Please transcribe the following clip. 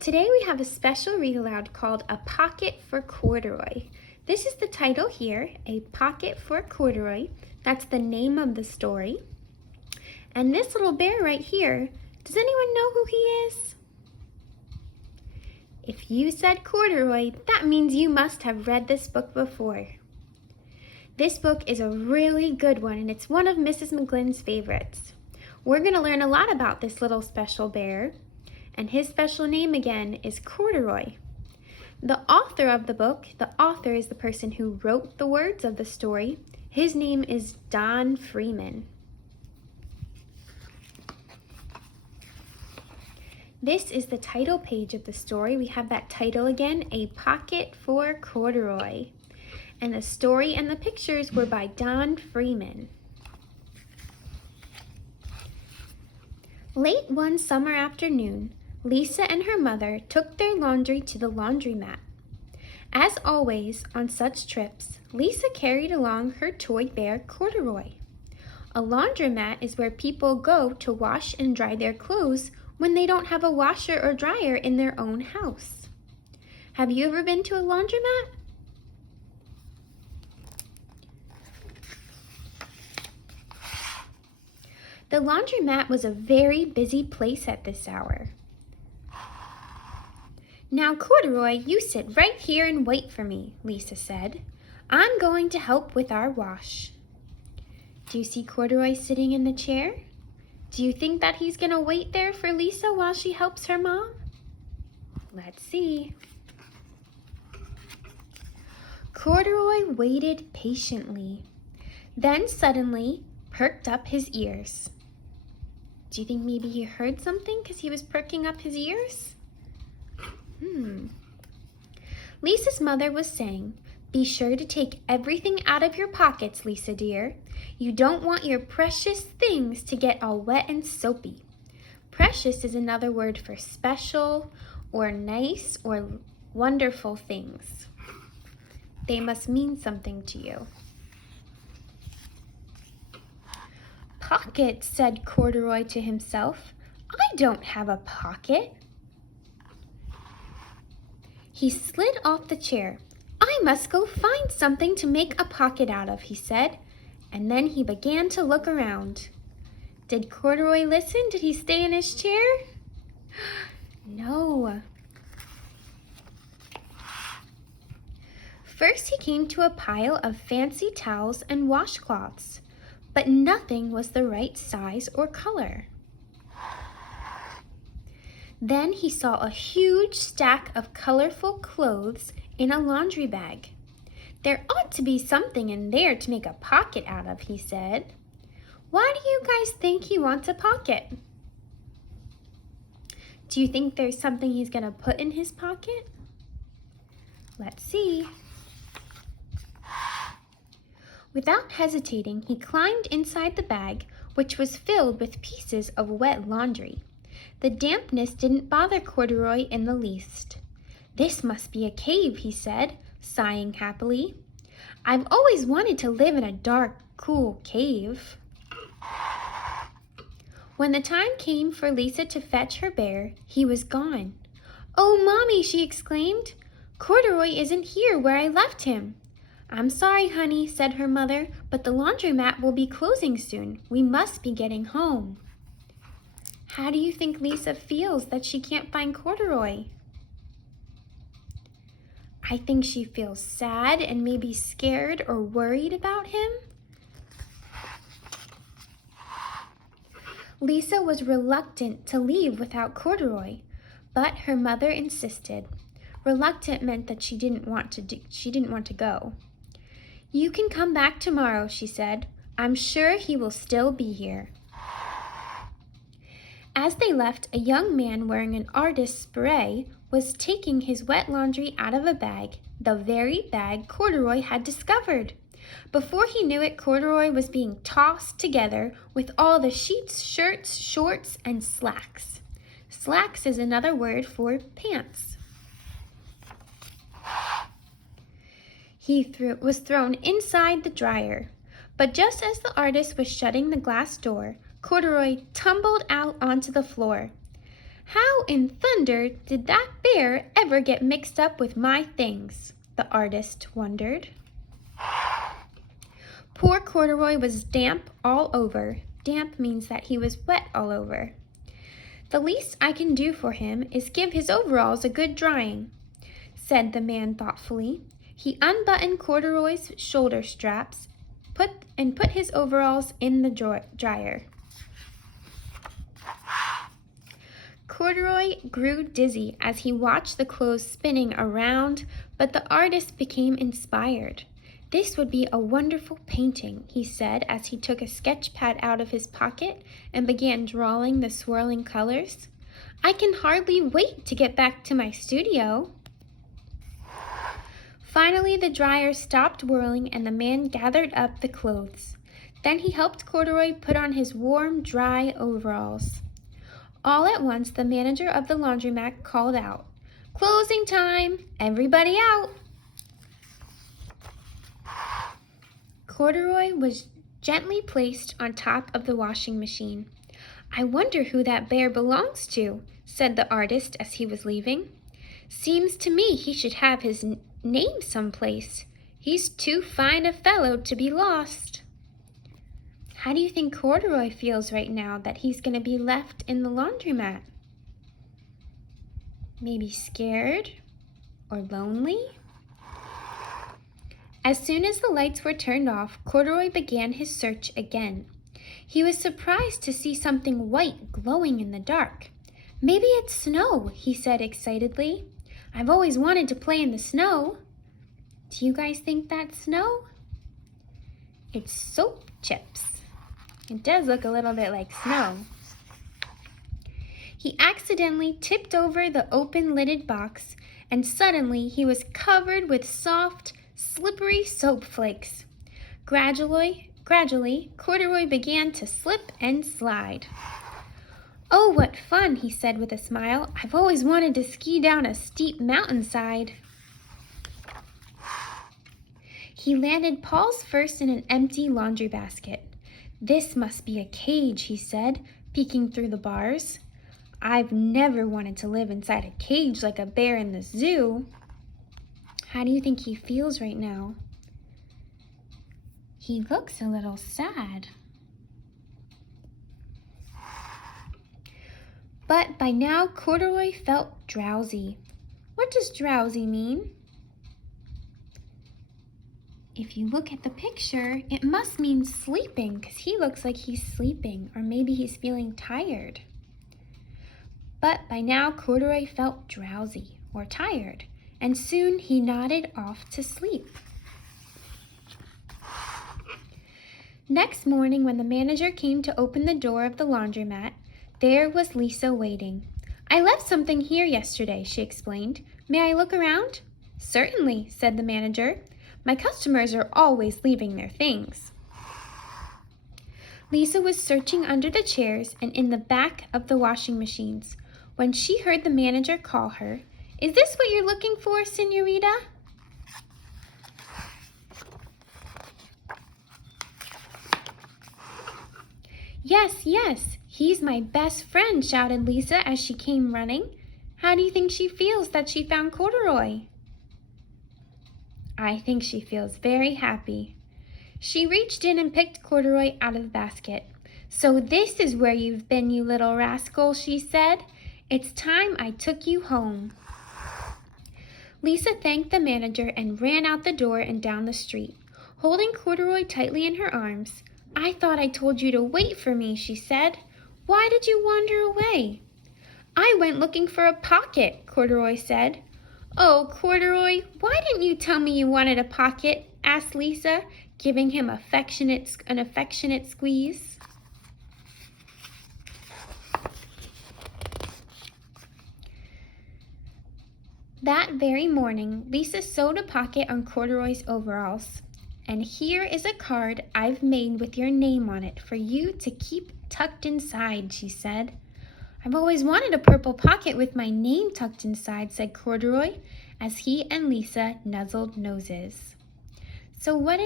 Today we have a special read aloud called A Pocket for Corduroy. This is the title here, A Pocket for Corduroy. That's the name of the story. And this little bear right here, does anyone know who he is? If you said Corduroy, that means you must have read this book before. This book is a really good one, and it's one of Mrs. McGlynn's favorites. We're going to learn a lot about this little special bear, and his special name again is Corduroy. The author of the book, the author is the person who wrote the words of the story. His name is Don Freeman. This is the title page of the story. We have that title again, A Pocket for Corduroy. And the story and the pictures were by Don Freeman. Late one summer afternoon, Lisa and her mother took their laundry to the laundromat. As always, on such trips, Lisa carried along her toy bear, Corduroy. A laundromat is where people go to wash and dry their clothes when they don't have a washer or dryer in their own house. Have you ever been to a laundromat? The laundromat was a very busy place at this hour. Now, Corduroy, you sit right here and wait for me, Lisa said. I'm going to help with our wash. Do you see Corduroy sitting in the chair? Do you think that he's going to wait there for Lisa while she helps her mom? Let's see. Corduroy waited patiently, then suddenly perked up his ears. Do you think maybe he heard something because he was perking up his ears? Lisa's mother was saying, "Be sure to take everything out of your pockets, Lisa dear. You don't want your precious things to get all wet and soapy." Precious is another word for special or nice or wonderful things. They must mean something to you. "Pocket," said Corduroy to himself. "I don't have a pocket." He slid off the chair. "I must go find something to make a pocket out of," he said, and then he began to look around. Did Corduroy listen? Did he stay in his chair? No. First he came to a pile of fancy towels and washcloths, but nothing was the right size or color. Then he saw a huge stack of colorful clothes in a laundry bag. "There ought to be something in there to make a pocket out of," he said. Why do you guys think he wants a pocket? Do you think there's something he's going to put in his pocket? Let's see. Without hesitating, he climbed inside the bag, which was filled with pieces of wet laundry. The dampness didn't bother Corduroy in the least. "This must be a cave," he said, sighing happily. "I've always wanted to live in a dark, cool cave." When the time came for Lisa to fetch her bear, he was gone. "Oh, Mommy," she exclaimed, "Corduroy isn't here where I left him." "I'm sorry, honey," said her mother, "but the laundromat will be closing soon. We must be getting home." How do you think Lisa feels that she can't find Corduroy? I think she feels sad and maybe scared or worried about him. Lisa was reluctant to leave without Corduroy, but her mother insisted. Reluctant meant that she didn't want to go. "You can come back tomorrow," she said. "I'm sure he will still be here." As they left, a young man wearing an artist's beret was taking his wet laundry out of a bag, the very bag Corduroy had discovered. Before he knew it, Corduroy was being tossed together with all the sheets, shirts, shorts, and slacks. Slacks is another word for pants. He was thrown inside the dryer, but just as the artist was shutting the glass door, Corduroy tumbled out onto the floor. How in thunder did that bear ever get mixed up with my things? The artist wondered. Poor Corduroy was damp all over. Damp means that he was wet all over. The least I can do for him is give his overalls a good drying, said the man thoughtfully. He unbuttoned Corduroy's shoulder straps and put his overalls in the dryer. Corduroy grew dizzy as he watched the clothes spinning around, but the artist became inspired. This would be a wonderful painting, he said as he took a sketch pad out of his pocket and began drawing the swirling colors. I can hardly wait to get back to my studio. Finally, the dryer stopped whirling and the man gathered up the clothes. Then he helped Corduroy put on his warm, dry overalls. All at once, the manager of the laundromat called out, "Closing time! Everybody out!" Corduroy was gently placed on top of the washing machine. I wonder who that bear belongs to, said the artist as he was leaving. Seems to me he should have his name someplace. He's too fine a fellow to be lost. How do you think Corduroy feels right now that he's going to be left in the laundromat? Maybe scared or lonely? As soon as the lights were turned off, Corduroy began his search again. He was surprised to see something white glowing in the dark. Maybe it's snow, he said excitedly. I've always wanted to play in the snow. Do you guys think that's snow? It's soap chips. It does look a little bit like snow. He accidentally tipped over the open-lidded box, and suddenly he was covered with soft, slippery soap flakes. Gradually, Corduroy began to slip and slide. Oh, what fun, he said with a smile. I've always wanted to ski down a steep mountainside. He landed paws first in an empty laundry basket. This must be a cage, he said, peeking through the bars. I've never wanted to live inside a cage like a bear in the zoo. How do you think he feels right now? He looks a little sad. But by now, Corduroy felt drowsy. What does drowsy mean? If you look at the picture, it must mean sleeping because he looks like he's sleeping, or maybe he's feeling tired. But by now, Corduroy felt drowsy or tired, and soon he nodded off to sleep. Next morning, when the manager came to open the door of the laundromat, there was Lisa waiting. I left something here yesterday, she explained. May I look around? Certainly, said the manager. My customers are always leaving their things. Lisa was searching under the chairs and in the back of the washing machines when she heard the manager call her. Is this what you're looking for, señorita? Yes, he's my best friend, shouted Lisa as she came running. How do you think she feels that she found Corduroy? I think she feels very happy. She reached in and picked Corduroy out of the basket. So this is where you've been, you little rascal, she said. It's time I took you home. Lisa thanked the manager and ran out the door and down the street, holding Corduroy tightly in her arms. I thought I told you to wait for me, she said. Why did you wander away? I went looking for a pocket, Corduroy said. Oh, Corduroy, why didn't you tell me you wanted a pocket? Asked Lisa, giving him an affectionate squeeze. That very morning, Lisa sewed a pocket on Corduroy's overalls. And here is a card I've made with your name on it for you to keep tucked inside, she said. I've always wanted a purple pocket with my name tucked inside, said Corduroy, as he and Lisa nuzzled noses. So what did